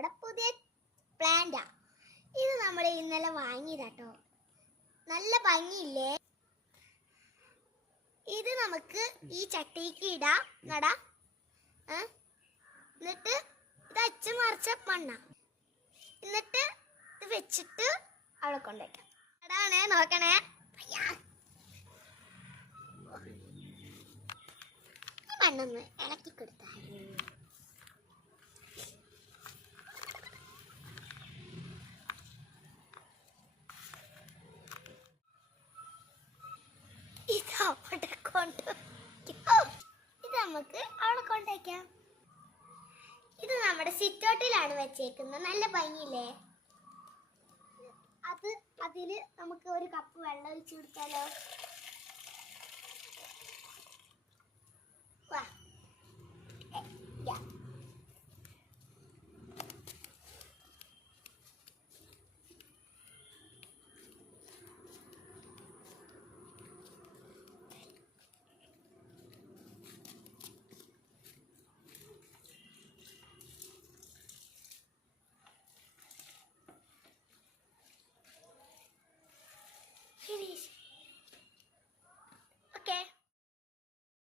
നമ്മുടെ പുതിയ പ്ലാന്റാ. ഇത് നമ്മൾ ഇന്നലെ വാങ്ങിയതാട്ടോ. നല്ല ഭംഗിയില്ലേ? ഇത് നമുക്ക് ഈ ചട്ടിക്ക് ഇടാം നടാ. എന്നിട്ട് ഇത് അച്ചു മറിച്ച മണ്ണ. എന്നിട്ട് ഇത് വെച്ചിട്ട് അവിടെ കൊണ്ടുവയ്ക്കാം. അടാണേ, നോക്കണേ. ഈ മണ്ണൊന്ന് ഇളക്കി കൊടുത്താൽ ഇത് നമുക്ക് അവിടെ കൊണ്ടുവയ്ക്കാം. ഇത് നമ്മുടെ സിറ്റൗട്ടിലാണ് വെച്ചേക്കുന്നത്. നല്ല ഭംഗിയില്ലേ? അതില് നമുക്ക് ഒരു കപ്പ് വെള്ളം ഒഴിച്ചു കൊടുത്താലോ?